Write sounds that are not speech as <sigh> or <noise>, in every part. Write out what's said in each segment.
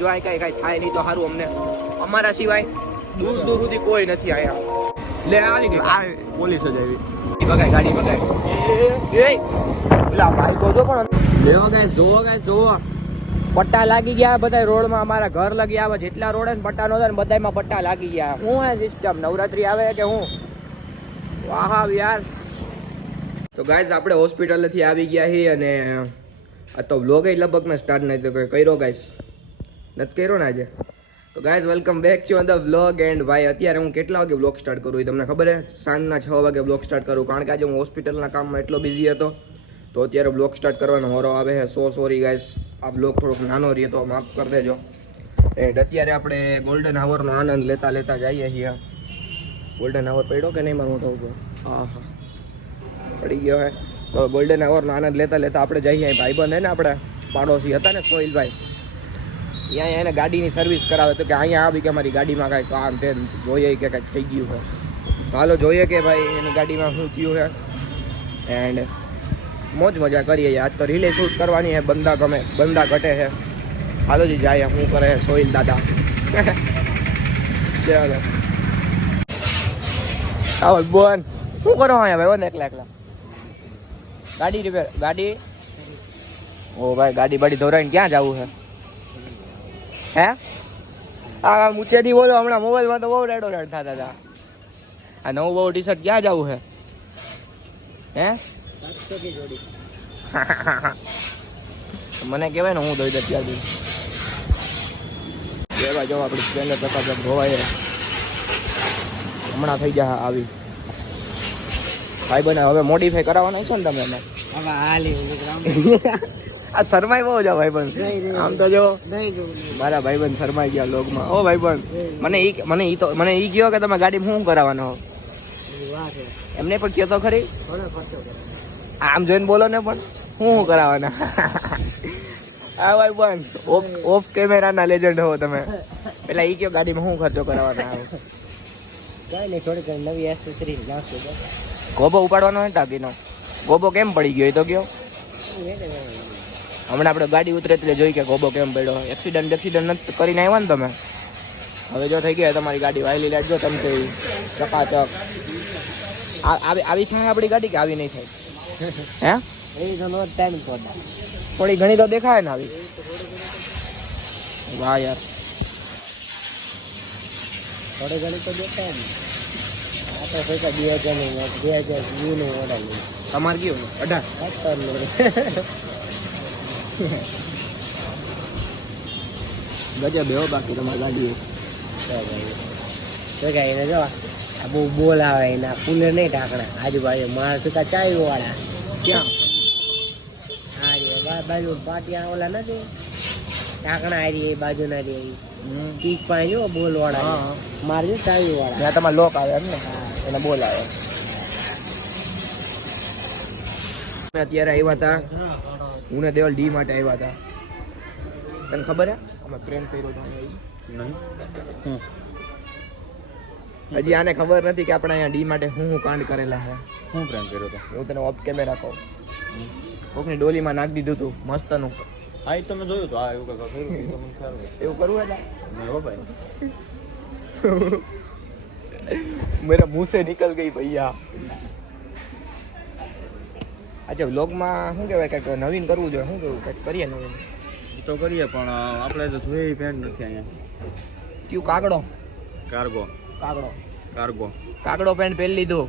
જો આ કઈ કઈ થાય નહીં તો સારું અમને. અમારા સિવાય દૂર દૂર સુધી કોઈ નથી આયા. લે આવી ગઈ. આ પોલીસ જ આવી. બગાય ગાડી બગાય એ પેલા ભાઈ તો જો પણ લેવો ગાય જોવો ગાય જોવો પટ્ટા લાગી ગયા બધા રોડમાં અમારા ઘર લગી આવે જેટલા રોડ ને પટ્ટા નો ને બધામાં પટ્ટા લાગી ગયા. હું હે સિસ્ટમ નવરાત્રી આવે કે હું? વાહ યાર. તો ગાઈઝ આપણે હોસ્પિટલથી આવી ગયા છીએ અને આ તો વ્લોગ લગભગ મેં સ્ટાર્ટ નહીં તો કર્યો ગાઈઝ નથી કર્યો ને આજે? તો guys welcome back to the vlog and ભાઈ, અત્યારે હું કેટલા વાગે બ્લોગ સ્ટાર્ટ કરું એ તમને ખબર છે સાંજના છ વાગે બ્લોગ સ્ટાર્ટ કરું, કારણ કે આજે હું હોસ્પિટલના કામમાં એટલો બિઝી હતો. તો અત્યારે બ્લોગ સ્ટાર્ટ કરવાનો હોરો આવે છે સો સોરી ગાઈઝ આ બ્લોગ થોડોક નાનો રહીએ તો માફ કરી દેજો. એન્ડ અત્યારે આપણે ગોલ્ડન આવરનો આનંદ લેતા લેતા જઈએ છીએ. ગોલ્ડન આવર પડ્યો કે નહીં મારું મોટો હા હા. પડી ગયો હે. તો ગોલ્ડન આવરનો આનંદ લેતા લેતા આપણે જઈએ ભાઈ ભાઈબંધ હે ને આપણે? પાડોશી હતા ને સોહિલભાઈ. અહીંયા એને ગાડીની સર્વિસ કરાવે તો કે અહીંયા આવી કે અમારી ગાડીમાં કાંઈ કામ છે જોઈએ કે કાંઈક થઈ ગયું છે તો હાલો જોઈએ કે ભાઈ એની ગાડીમાં શું થયું છે. એન્ડ મોજ મજા કરીએ આજ તો રીલે શૂટ કરવાની છે, બંદા ગમે, બંદા ઘટે છે. હાલો જી, જાય, શું કરે છે સોહિલ દાદા. <laughs> ચાલો. આવો, બોન. શું કરો અહીંયા ભાઈ, બોન, એકલા એકલા? ગાડી રિપેર, ગાડી? ઓ ભાઈ, ગાડી બાડી ધોરાઈને ક્યાં જવું છે? હે? આ મુચેદી બોલો હમણાં મોબાઈલમાં તો બહુ રેડો રેડ થતા હતા. આ નવું બહુ ટી શર્ટ ક્યાં જવું છે હે? મને કહેવાય ને હું દઈ દે ત્યારથી કેવા જો આપણી સ્પ્લેન્ડર પ્રકાર ધોવાય હમણાં થઈ જાય આવી. ભાઈ બને હવે મોડીફાઈ કરાવવાના છો ને તમે હવે હાલી <laughs> આ શરમાઈ બહુ જાવ ભાઈ નહીં, નહીં. આમ તો જો મારા ભાઈબંધ શરમાઈ ગયા લોગમાં ઓ ભાઈબંધ મને ઈ મને ઈ તો મને ઈ ગયો કે તમે ગાડી શું કરાવવાનો? હો એમને પણ કયો તો ખરી? આમ જોઈને બોલો ને પણ શું શું કરાવવાના? હા ભાઈબંધ ઓફ ઓફ કેમેરાના લેજન્ડ હો તમે. પેલા ઈ કયો ગાડીમાં શું ખર્ચો કરાવવાના આવો? કઈ નહીં થોડી ઘણી નવી એસેસરી નાખશું ગોબો ઉપાડવાનો હે ટાંકીનો? ગોબો કેમ પડી ગયો એ તો એને હમણાં આપણે ગાડી ઉતરે એટલે જોઈ કે ગોબો કેમ પડ્યો. એક્સિડન્ટ એક્સિડન્ટ નથી કરીને આવ્યા ને તમે? હવે જો થઈ ગયા તમારી ગાડી વાયલી લાઈટ જો તમે ચકાચક. આવી થાય આપણી ગાડી કે આવી નહીં થાય? હે? થોડી ઘણી તો દેખાય ને આવી. વાહ યાર. થોડી ઘણી તો દેખાય ને. તમારે કયું? અઢાર? <laughs> ગજબ એવો બાકી તમારી ગાડી તો કે એને જો આ બહુ બોલ આવે એના કુલર નહીં ઢાંકણા આજુબાજુ માણસ હતા ચાય વાળા ક્યાં હા રે બાજુ પાટિયા ઓલા નથી ઢાંકણા હારી એ બાજુ ના રે પીક પાણી બોલ વાળા હા. મારજો ચાવી વાળા ત્યાં તમારે લોક આવે એમ ને એને બોલ આવે અમે અત્યારે આવ્યા હતા. હું ને દેવલ ડી માટે આવ્યા હતા. તને ખબર હે? અમે પ્રેમ કર્યો તો અહીંયા હજી આને ખબર નથી કે આપણે અહીંયા ડી માટે હું હું કાંડ કરેલા છે હું પ્રેમ કર્યો તો? હું તને ઓફ કેમેરા કહું. કોકની ડોલીમાં નાખી દીધું તું મસ્તનું. હા એ તમે જોયું તો. આ એવું હોય. એવું કરવું એટલે હો ભાઈ. <laughs> મેરા મુંહ સે નિકલ ગઈ ભૈયા અચ્છા વ્લોગમાં શું કહેવાય કંઈક નવીન કરવું જોઈએ શું કેવું કંઈક કરીએ નવીન એ તો કરીએ પણ અ, આપણે તો જોઈએ પેન્ટ નથી અહીંયા કયું કાગડો કાર્ગો કાગડો કાર્ગો કાગડો પેન્ટ પહેરી લીધો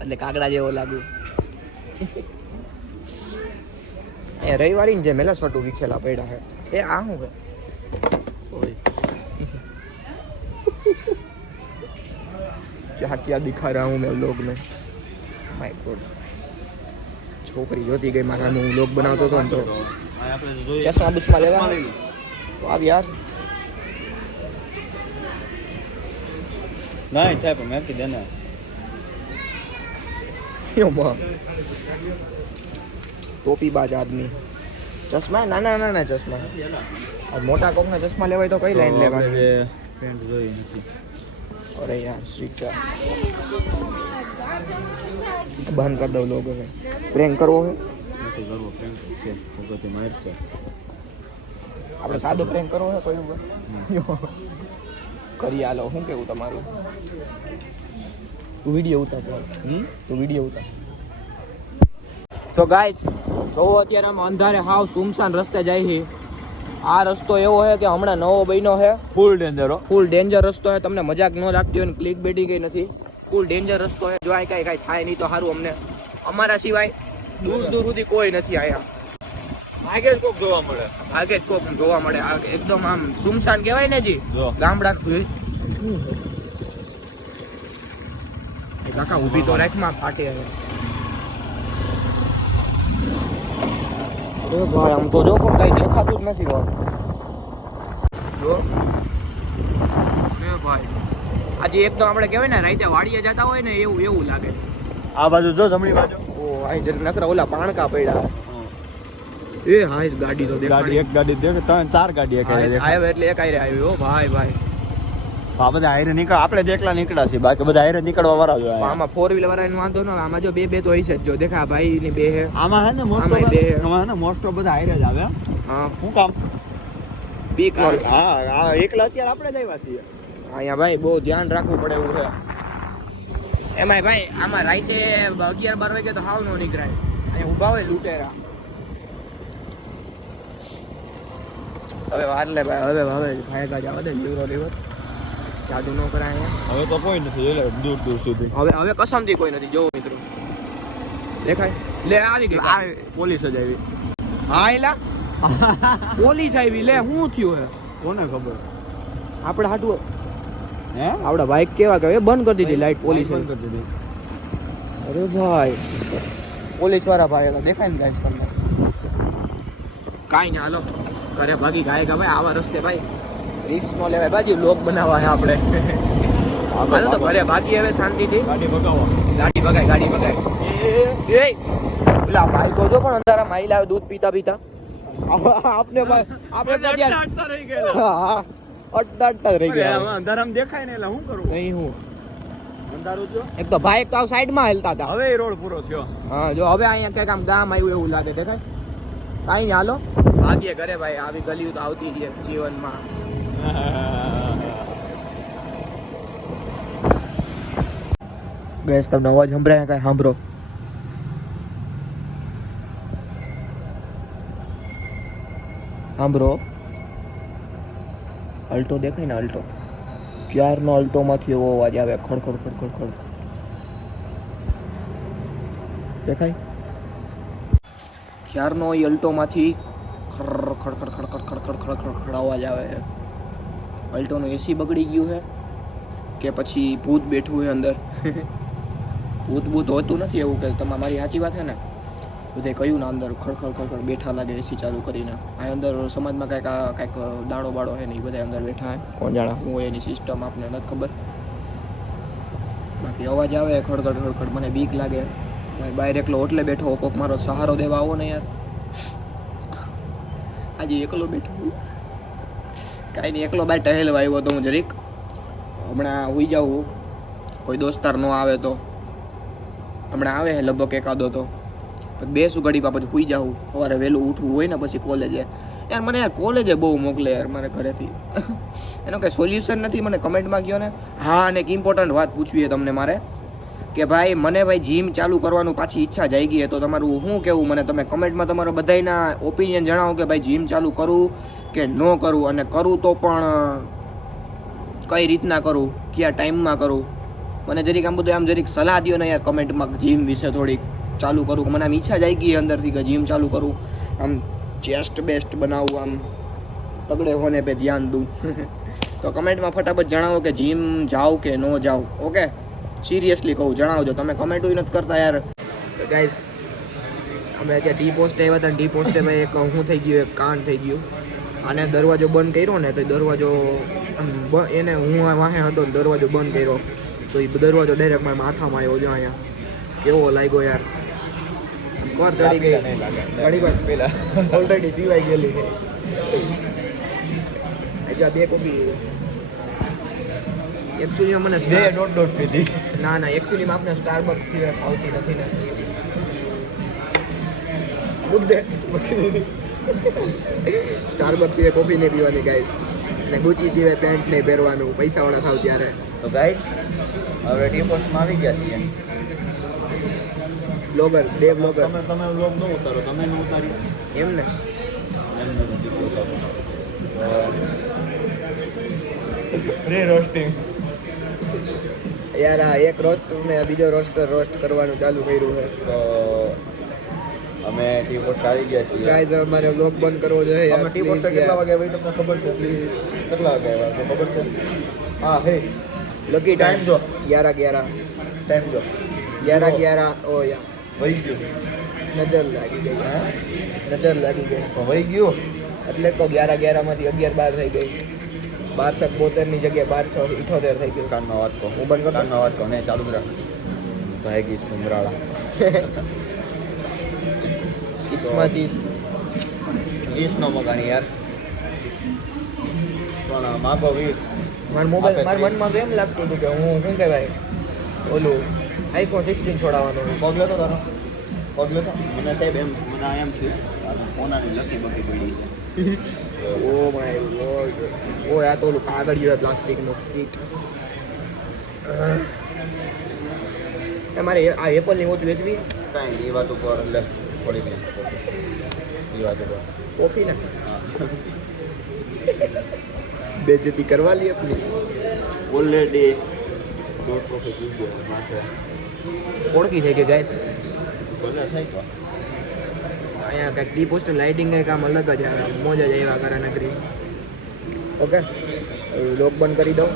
એટલે કાગડા જેવો લાગ્યું એ રવિવારી ને જે મેલા સોટું વિખેલા પડ્યા છે એ આ શું છે क्या क्या दिखा रहा हूँ मैं व्लॉग में माय गॉड છોકરી જોતી ગઈ મારા હું વ્લોગ બનાવતો હતો ને તો. આ આપણે તો જોઈએ ચશ્મા બસમાં લેવા લઈ લો. તો આવ યાર. નહીં થાય પણ મેં કીધું ને યો બા ટોપી બાજ આદમી. ચશ્મા? નાના નાના ચશ્મા. આ મોટા કોકના ચશ્મા લેવાય તો કઈ લાઈન તો લેવાની આપણે જે પેન્ટ જોઈ નથી. અરે યાર સ્વીટર બંધ કરી દઉં લોગ પ્રેન્ક કરવો છે નથી કરવો પેન્ટ છે. ભગવતી માર છે. આપણે સાદો પ્રેમ કરવો છે કોઈ ઉપર? કરી આલો શું કેવું તમારું? તું વીડિયો ઉતાર. તું વીડિયો ઉતાર. તો ગાઈસ જોવો અત્યારે અમે અંધારે હાવ સુમસાન રસ્તે જાય છે આ રસ્તો એવો છે કે હમણાં નવો બન્યો છે ફૂલ ડેન્જર ફૂલ ડેન્જર રસ્તો છે તમને મજાક ન લાગતી હોય ક્લિક બેટી ગઈ નથી. ફૂલ ડેન્જર રસ્તો છે જો આ કાંઈ કાંઈ થાય નહીં તો સારું અમને. અમારા સિવાય દૂર દૂર સુધી કોઈ નથી આયા. આગે જ કોક જોવા મળે. આગે જ કોક જોવા મળે. આ એકદમ આમ સુમસાન કહેવાય ને જી. ગામડા કાકા ઊભી તો ફાટે હવે. અરે ભાઈ આમ તો જો પણ કઈ દેખાતું જ નથી જો. ભાઈ. આજે એકદમ આપણે કહેવાય ને રાતે વાડીએ જતા હોય ને એવું એવું લાગે. આ બાજુ જો જમણી બાજુ. ઓ આ જરા નકરા ઓલા પાણકા પડ્યા. એ હા ગાડી તો ગાડી એક ગાડી દેખ ત્રણ ચાર ગાડી એક. આવ્યો એટલે એક આયરે આવ્યો ભાઈ ભાઈ. આ બધા હારે નીકળ આપણે જ એકલા નીકળ્યા છીએ બાકી બધા હારે નીકળવા વાળા જ આમાં ફોર વ્હીલર વાળાનો વાંધો ન આમાં જો બે બે તો હોય છે જ. દેખા ભાઈ ની બે હે. આમાં હે ને મોસ્ટ આમાંય બે. આમાં હે ને મોસ્ટ ઓફ બધા હારે જ આવે હા. શું કામ? બીક હા હા એકલા અત્યારે આપણે જ આવ્યા છીએ. અહીંયા ભાઈ બહુ ધ્યાન રાખવું પડે એવું છે. એમાંય ભાઈ આમાં રાઈતે અગિયાર બાર વાગે તો હાવ નો નીકળાય. અહીંયા ઊભા હોય લૂંટેરા. હવે વાર લે ભાઈ હવે હવે ભાઈ જવા દે લીવરો લીવર જાદુ નો કરાય અહીંયા. હવે તો કોઈ નથી એટલે દૂર દૂર સુધી. હવે હવે કસમથી કોઈ નથી જોવો મિત્રો. દેખાય? લે આવી ગઈ. આ પોલીસ જ આવી. હા એલા? <laughs> પોલીસ આવી લે શું થયું કોને ખબર? આપણે હાટું હે? આપડા બાઇક કેવા કે બંધ કરી દીધી લાઈટ પોલીસ બંધ કરી દીધી. અરે ભાઈ. પોલીસવાળા ભાઈ તો દેખાય ને ગાઈસ તમને. કાઈ ના હાલો. ઘરે ભાગી ગાય ભાઈ આવા રસ્તે ભાઈ. રિસ્ક નો લેવાય. બાજી લોક બનાવવા હે આપણે. <laughs> હાલો તો ઘરે ભાગી હવે શાંતિથી. ગાડી ભગાવો. ગાડી ભગાય ગાડી ભગાય. એ પેલા ભાઈ તો જો પણ અંધારા માઈલ આવે દૂધ પીતા પીતા <laughs> આપને ભાઈ આપણે રહી ગયા હા. હા અડધા અડધા રહી ગયા અંધારામાં દેખાય ને એટલે શું કરું? નહીં હું. અંધારું જો એક તો ભાઈ એક તો સાઈડમાં હેલતા હતા. હવે રોડ પૂરો થયો. હા જો હવે અહીંયા કંઈક આમ ગામ આવ્યું એવું લાગે દેખાય? કાંઈ હાલો. ભાગ્ય ઘરે ભાઈ આવી ગલીઓ તો આવતી છે જીવનમાં. ગેસ તમને અવાજ સંભળાય કાંઈ? સાંભળો. સાંભળો. અલ્ટો દેખાય ને અલ્ટો ક્યારનો અલ્ટોમાંથી એવો અવાજ આવે ખડખડ ખડ ખડ દેખાય ક્યારનો એ અલ્ટોમાંથી ખર ખડ ખડ ખડ ખડ ખડ ખડ ખડ ખડ અવાજ આવે છે અલ્ટોનું એસી બગડી ગયું છે કે પછી ભૂત બેઠું છે અંદર ભૂત ભૂત હોતું નથી એવું કે તમારી મારી સાચી વાત છે ને બધે કહ્યું ને અંદર ખડખડ ખડખડ બેઠા લાગે એસી ચાલુ કરીને. આ અંદર સમાજમાં કાંઈક આ કાંઈક દાડો બાળો છે ને એ બધા અંદર બેઠા છે કોણ જાણે હું હોય એની સિસ્ટમ આપને નથી ખબર. બાકી અવાજ આવે, ખડખડ ખડખડ. મને બીક લાગે. બહાર એકલો ઓટલે બેઠો કોક મારો સહારો દેવા આવો ને યાર. આજે એકલો બેઠો કાંઈ નહીં, એકલો બાય ટહેલવા આવ્યો તો હું જરીક. હમણાં હોઈ જાઉં કોઈ દોસ્તાર ન આવે તો. હમણાં આવે લગભગ એકાદો તો. બેસું ઘડી પછી સુઈ જાઉં. સવારે વહેલું ઉઠવું હોય ને પછી કોલેજે યાર મને યાર કોલેજે બહુ મોકલે યાર મારે ઘરેથી. <laughs> એનો કંઈ સોલ્યુશન નથી? મને કમેન્ટમાં કહો ને. હા, અને એક ઇમ્પોર્ટન્ટ વાત પૂછવી છે તમને મારે. કે ભાઈ, મને ભાઈ જીમ ચાલુ કરવાનું પાછી ઈચ્છા જાગી ગઈ તો તમારું શું કેવું મને તમે કમેન્ટમાં તમારો બધાયના ઓપિનિયન જણાવો કે ભાઈ જીમ ચાલુ કરું કે ન કરું? અને કરું તો પણ કઈ રીતના કરું? કયા ટાઈમમાં કરું? મને જરીક આમ બધું, આમ જરીક સલાહ દો ને યાર કમેન્ટમાં જીમ વિશે થોડીક. ચાલુ કરું. મને આમ ઈચ્છા જાગી ગઈ અંદરથી કે જીમ ચાલુ કરું. આમ ચેસ્ટ બેસ્ટ બનાવું, આમ તગડે હોને પે ધ્યાન દઉં. <laughs> તો કમેન્ટમાં ફટાફટ જણાવો કે જીમ જાઓ કે ન જાઓ. ઓકે સિરિયસલી કહું, જણાવજો. તમે કમેન્ટ નથી કરતા યાર. ગાઈસ અમે ત્યાં ડી પોસ્ટે આવ્યા હતા ડી પોસ્ટે ભાઈ એક હું થઈ ગયું, એક કાન થઈ ગયું. અને દરવાજો બંધ કર્યો ને તો દરવાજો એને હું વાહે હતો દરવાજો બંધ કર્યો. તો એ દરવાજો ડાયરેક્ટ મારા માથામાં આવ્યો જો અહીંયા. કેવો લાગ્યો યાર? કર ચડી ગઈ. ઘણી વાર. પેલા. ઓલરેડી પીવાઈ ગયેલી. છે હજુ આ બે કોપી એકચ્યુઅલી મને બે દોઢ દોઢ પીધી ના ના એકચ્યુઅલી આપણે સ્ટારબક્સથી આવતી નથી ને. સ્ટારબક્સ સિવાય કોફી નહીં પીવાની ગાઈસ ને ગુચી સિવાય પેન્ટ નહીં પહેરવાનું. પૈસા વાળા થાવ ત્યારે. તો ગાઈસ હવે ટી પોસ્ટમાં આવી ગયા છીએ. બ્લોગર બે બ્લોગર તમે તમે વ્લોગ ન ઉતારો તમે ન ઉતારી. એમ ને? Free roasting. યાર આ એક રોસ્ટ ને બીજો રોસ્ટર રોસ્ટ કરવાનું ચાલુ કર્યું છે. તો અમે ટી પોસ્ટ આવી ગયા છીએ. ગાઈઝ અમારે બ્લોગ બંધ કરવો જોઈએ અમે ટી પોસ્ટ કેટલા વાગે આવી? તમને ખબર છે કેટલા વાગે આવ્યા? ખબર છે? હા હે. લકી ટાઈમ જો. ગ્યારા ગ્યારા. ટાઈમ જો. ગ્યારા ગ્યારા ઓ યા વહી ગયું. નજર લાગી ગઈ હા? નજર લાગી ગઈ. વહી ગયું? એટલે તો ગ્યારા ગ્યારામાંથી અગિયાર બાર થઈ ગઈ. બાર છ બોતેરની જગ્યાએ બાર છ ઇઠોતેર થઈ ગયું. કાનમાં વાત કહો. હું બંધ? કાનમાં વાત કહો ને ચાલુ રાખ. ભાઈ ગઈશ ઉમરાળા. <laughs> ઈસમાંથી વીસ નો મકાન યાર. પણ માગો વીસ. મારા મોબાઈલ મારા મનમાં તો એમ લાગતું હતું કે હું શું કહેવાય? ઓલું આઈફોન સિક્સટીન છોડાવવાનો પગલો તો તારો? પગલો તો મને સાહેબ એમ મને એમ થયું ફોનાની લકી બકી પડી છે. ઓ માય ગોડ ઓ આ તો ઓલું કાગળિયું પ્લાસ્ટિકનું સીટ એ મારે આ એપલની વોચ વેચવી? કાંઈ એ વાત ઉપર એટલે પડી ગઈ. એ વાત ઉપર. કોફી ને? બેજતી કરવા લી આપની ઓલરેડી દોઢ ટ્રોફી ગયો માથે. ઓળખી થઈ ગઈ ગાઈસ? થાય અહીંયા કંઈક ડી પોસ્ટ લાઇટિંગ કંઈક આમ અલગ જ મોજ જ આવ્યા કરે નકરી. ઓકે લોક બંધ કરી દઉં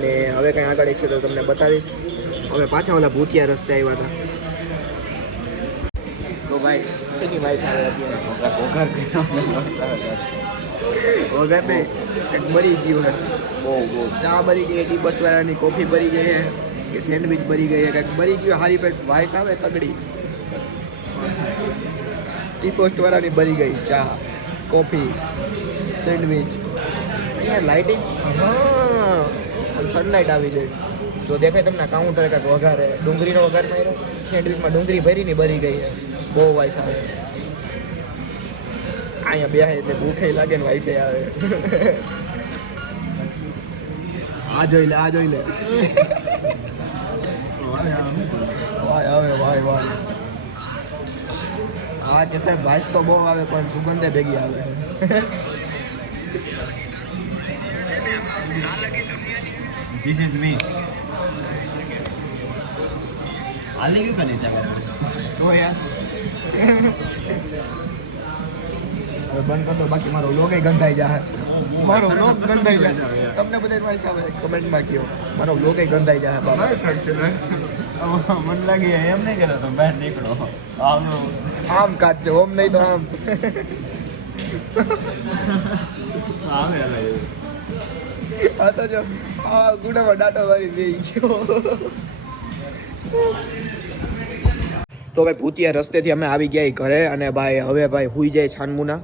ને હવે કંઈ આગળ છે તો તમને બતાવીશ. હવે પાછા ઓલા ભૂતિયા રસ્તે આવ્યા હતા. તો ભાઈ ભાઈ સારી ઘોઘર કર્યો વગર કંઈક બરી ગયું બહુ બહુ. ચા ભરી ગઈ ટી બસ વાળાની કોફી ભરી ગઈ હે. કે સેન્ડવિચ બરી ગઈ કંઈક બરી ગયું, હારી પેટ વાઇસ આવે તગડી. ટી પોસ્ટ વાળાની બરી ગઈ, ચા, કોફી, સેન્ડવિચ. અહીંયા લાઇટિંગ, હા સનલાઇટ આવી જાય. જો દેખાય તમને કાઉન્ટર કાંઈક વઘારે, ડુંગળીનો વઘાર માર્યો, સેન્ડવિચમાં ડુંગળી ભરીને બરી ગઈ બહુ વાઇસ આવે. અહીંયા બે એટલે ભૂખે લાગે ને વાઇસે આવે. <laughs> આ જોઈ લે, આ જોઈ લે. <laughs> વાય આવે વાય વાય આ કે સાહેબ વાઇસ તો બહુ આવે પણ સુગંધે ભેગી આવે ધીસ ઇઝ મી હાલી ગયું ખાલી ચાલે શું યાર હવે બંધ કરતો બાકી મારો લોગ ગંધાઈ જાય મારો લોગ ગંધાઈ જાય તમને બધા વાઇસ આવે કમેન્ટમાં કહો મારો લોગ ગંધાઈ જાય બાબા મને લાગે એમ નહીં કરો તમે બહાર નીકળો. આમ આમ કાચ છે ઓમ નહીં તો આમ. આ તો જો આ ગુડામાં ડાટો મારી તો ભાઈ ભૂતિયા રસ્તેથી અમે આવી ગયા ઘરે અને ભાઈ હવે ભાઈ હુઈ જાય છાનમુના.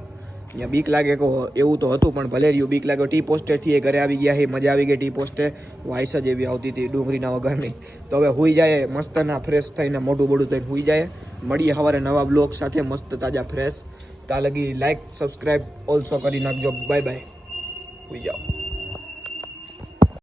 અહીંયા બીક લાગે કહો એવું તો હતું પણ ભલે રહ્યું, બીક લાગે ટી પોસ્ટેથી એ ઘરે આવી ગયા હે, મજા આવી ગઈ ટી પોસ્ટે. વાઇસ જ એવી આવતી હતી, ડુંગળીના વગરની. તો હવે હોઈ જાય, મસ્તના ફ્રેશ થઈને મોઢું બોડું થઈને હોઈ જાય. મળીએ સવારે નવા બ્લોગ સાથે, મસ્ત તાજા ફ્રેશ ત્યાં લગી લાઈક સબસ્ક્રાઈબ ઓલ્સો કરી નાખજો. બાય બાય હોઈ જાઓ.